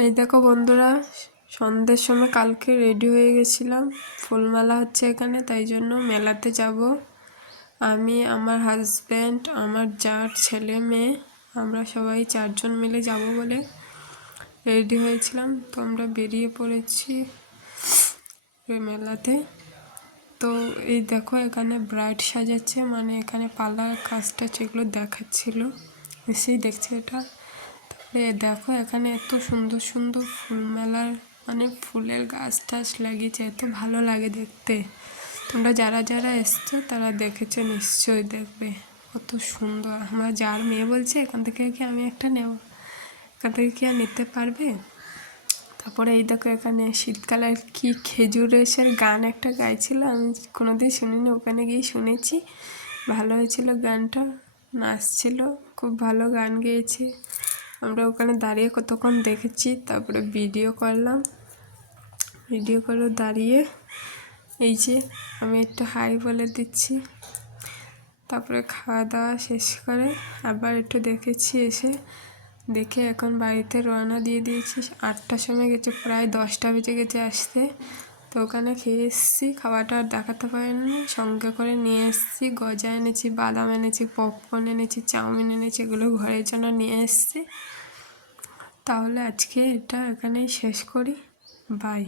এই দেখো বন্ধুরা, সন্ধ্যের সময় কালকে রেডি হয়ে গেছিলাম। ফুলমেলা হচ্ছে এখানে, তাই জন্য মেলাতে যাব। আমি, আমার হাজব্যান্ড, আমার জার ছেলে মেয়ে, আমরা সবাই 4জন মিলে যাব বলে রেডি হয়েছিলাম। তো আমরা বেরিয়ে পড়েছি মেলাতে। তো এই দেখো এখানে ব্রাইড সাজাচ্ছে, মানে এখানে পার্লার কাজটা যেগুলো দেখাচ্ছিল, এসেই দেখছে এটা। দেখো এখানে এত সুন্দর সুন্দর ফুল মেলার মানে ফুলের গাছ টাছ লাগিয়েছে, এত ভালো লাগে দেখতে। তোমরা যারা যারা এসছো তারা দেখেছো, নিশ্চয়ই দেখবে কত সুন্দর। আমার যার মেয়ে বলছে এখান থেকে কি আমি একটা নেব, এখান থেকে কি আর নিতে পারবে। তারপরে এই দেখো এখানে শীতকালের কি খেজুর রয়েছে গান একটা গাইছিল, আমি কোনোদিন শুনিনি, ওখানে গিয়ে শুনেছি, ভালো হয়েছিল গানটা, নাচছিল, খুব ভালো গান গেয়েছে। আমরা ওখানে দাঁড়িয়ে কতক্ষণ দেখেছি, তারপরে ভিডিও করলাম, ভিডিও করে দাঁড়িয়ে এই যে আমি একটু হাই বলে দিচ্ছি। তারপরে খাওয়া দাওয়া শেষ করে আবার একটু দেখেছি, এসে দেখে এখন বাড়িতে রওনা দিয়ে দিয়েছি। 8টার সময় গেছে, প্রায় 10টা বেজে গেছে আসতে। তো ওখানে খেয়ে এসেছি, খাওয়াটা আর দেখাতে পারিনি, সঙ্গে করে নিয়ে এসেছি, গজা এনেছি, বাদাম এনেছি, পপকর্ন এনেছি, চাউমিন এনেছি, এগুলো ঘরের জন্য নিয়ে এসেছি। তাহলে আজকে এটা এখানেই শেষ করি, বাই।